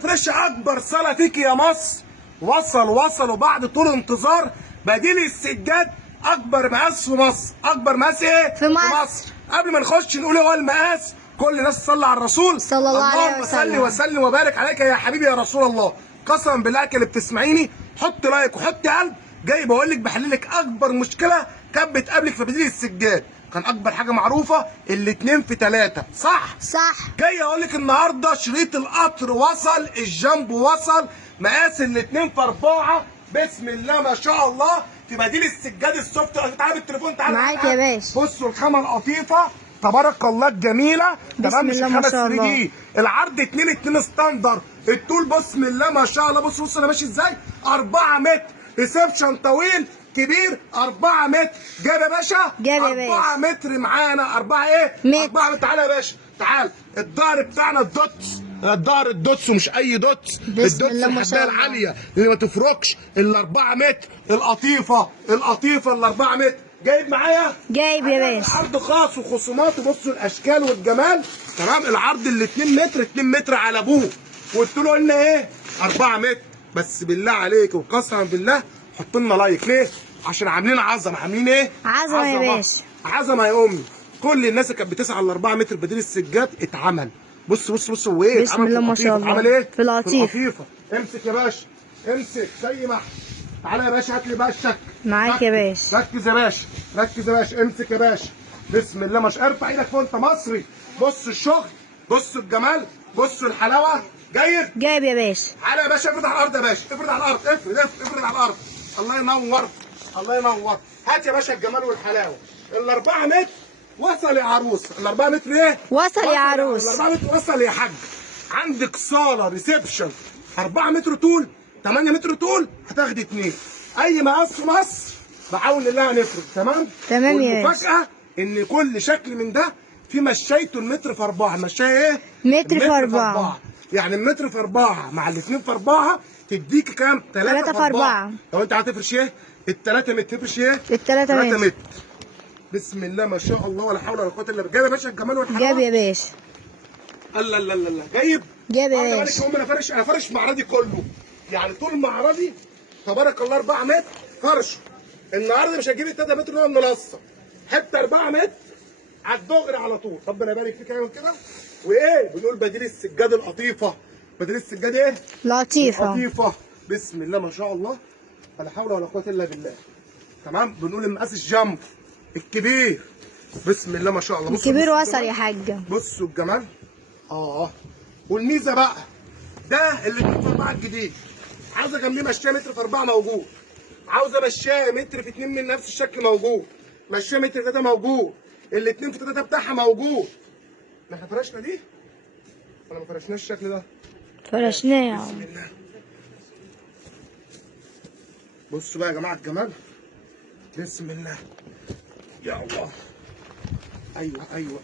فريش اكبر صاله فيك يا مصر. وصلوا بعد طول انتظار بديل السجاد اكبر مقاس في مصر. اكبر مقاس ايه في مصر. قبل ما نخش نقول هو المقاس، كل الناس تصلي على الرسول صلى الله عليه اللهم وسلم. صل وسلم وبارك عليك يا حبيبي يا رسول الله. قسما بالله اللي بتسمعيني حط لايك وحط قلب. جاي بقول لك بحل لك اكبر مشكله كانت بتقابلك في بديل السجاد. كان اكبر حاجه معروفه الاتنين في تلاته، صح؟ جاي اقول لك النهارده شريط القطر وصل، الجامبو وصل، مقاس الاتنين في 4. بسم الله ما شاء الله في بديل السجاد السوفت. تعالى بالتليفون، تعالى معاك يا باشا. بصوا الخامه القطيفه تبارك الله الجميله. تمام، مش الله ما الخمس شاء الله. دي العرض 2 ستاندر. الطول بسم الله ما شاء الله. بص انا ماشي ازاي. 4 متر ريسبشن طويل كبير. 4 متر. جايب يا باشا؟ جايب يا باشا. 4 متر معانا. 4 ايه؟ متر. 4 متر. تعالى يا باشا تعال. الظهر بتاعنا الدوتس. الظهر الدوتس ومش اي دوتس. الدوتس الحبايه العاليه اللي ما تفركش. ال 4 متر. القطيفه ال 4 متر. جايب معايا؟ جايب يا باشا. عرض خاص وخصومات. وبصوا الاشكال والجمال. تمام. العرض ال 2 متر 2 متر على ابوه. قلت له قلنا ايه؟ 4 متر. بس بالله عليك وقسما بالله حط لنا لايك. ليه؟ عشان عاملين عظمه. عاملين ايه؟ عظمه يا باشا. عظمه يا امي. كل الناس اللي كانت بتسعى على 4 متر بديل السجاد اتعمل. بص وايه؟ بسم الله ما شاء الله. اتعمل ايه؟ في القطيفه. امسك يا باشا. امسك زي ما احنا. تعالى يا باشا هات لي بقى الشك. معاك يا باشا. ركز يا باشا. ركز يا باشا. امسك يا باشا. بسم الله مش ارفع ايدك فوق انت مصري. بص الشغل. بص الجمال. بص الحلاوه. جايب يا باشا. تعالى يا باشا افرد على الارض يا باشا. افرد على الارض. افرد على الارض. الله ينور. الله ينور. هات يا باشا الجمال والحلاوه. ال 4 متر وصل يا عروس. ال 4 متر ايه؟ وصل يا عروس. ال 4 متر وصل يا حاج. عندك صاله ريسبشن 4 متر طول 8 متر طول هتاخدي 2. اي مقاس في مصر بعون الله هنفرد. تمام يا باشا. والمفاجاه ان كل شكل من ده في مشايته المتر في 4. مشايه ايه؟ متر في 4. يعني المتر في 4 مع الاثنين في 4 تديكي كام؟ 3 في 4. لو انت هتفرش ايه؟ ال3 متر. تفرش ايه؟ ال3 متر. بسم الله ما شاء الله ولا حول ولا قوه الا بالله. جايب يا باشا الجمال والحلاوه. جايب يا باشا. الله جايب يا باشا. باشا. انا فرش معرضي كله. يعني طول معرضي تبارك الله 4 متر فرش. النهارده مش هتجيب ال3 متر اللي هو المنصه. حته 4 متر على الدغري على طول. ربنا يبارك فيك. ايوه كده. وايه؟ بنقول بديل السجاد القطيفه. بديل السجاد ايه؟ لطيفه. بسم الله ما شاء الله ولا حول ولا قوه الا بالله. تمام. بنقول المقاس الجامب الكبير. بسم الله ما شاء الله. الكبير وصل يا حاج. بصوا الجمال. والميزه بقى ده اللي في 4 الجديد. عاوزه جنبيه مشايه متر في 4 موجود. عاوزه مشايه متر في 2 من نفس الشكل موجود. مشايه متر في 3 موجود. ال2 في 3 بتاعها موجود. احنا فرشنا دي ولا ما فرشناش الشكل ده؟ فرشناه يا بسم الله. بصوا بقى يا جماعه الجمال. بسم الله يا الله.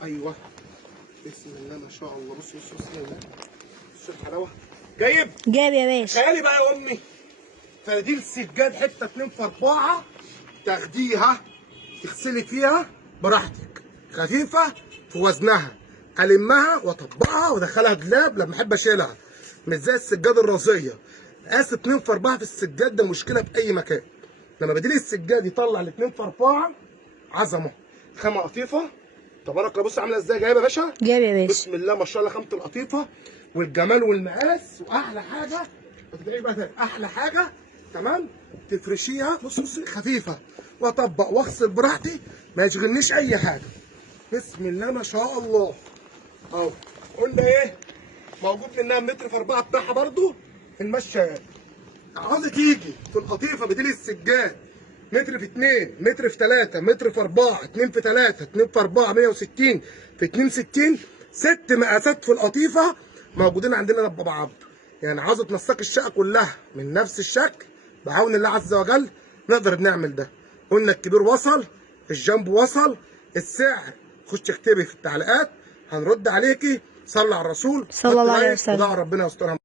ايوه بسم الله ما شاء الله. بص بص الحلاوه. جايب يا باشا. تخيلي بقى يا امي فديل سجاد حته 2 في 4 تاخديها تغسلي فيها براحتك. خفيفه في وزنها. المها واطبقها وادخلها دولاب لما احب اشيلها. مش زي السجاد الراسيه. قاس 2 في 4 في السجاد ده مشكله في اي مكان. لما بديل السجاد يطلع ال2 في 4 عظمه. خامه قطيفه تبارك الله. بص عامله ازاي. جايبه يا باشا. جايب يا باشا. بسم الله ما شاء الله. خامه القطيفه والجمال والمقاس. واحلى حاجه ما تدعيش بقى تاني. احلى حاجه تمام تفرشيها. بص خفيفه واطبق واغسل براحتي. ما يشغلنيش اي حاجه. بسم الله ما شاء الله. قلنا ايه؟ موجود منها متر في 4 بتاعها برضو المشايات. عاوزه تيجي في القطيفه بديل السجاد متر في 2 متر في 3 متر في 4 2 في 3 2 في 4 160 في 2 60. 6 مقاسات في القطيفه موجودين عندنا بابا عبد. يعني عاوزه تنسق الشقه كلها من نفس الشكل بعون الله عز وجل نقدر نعمل ده. قلنا الكبير وصل، الجنب وصل، السعر خش اكتبي في التعليقات هنرد عليكي. صلي على الرسول. صلى الله عليه وسلم. ودعوا ربنا يسترها.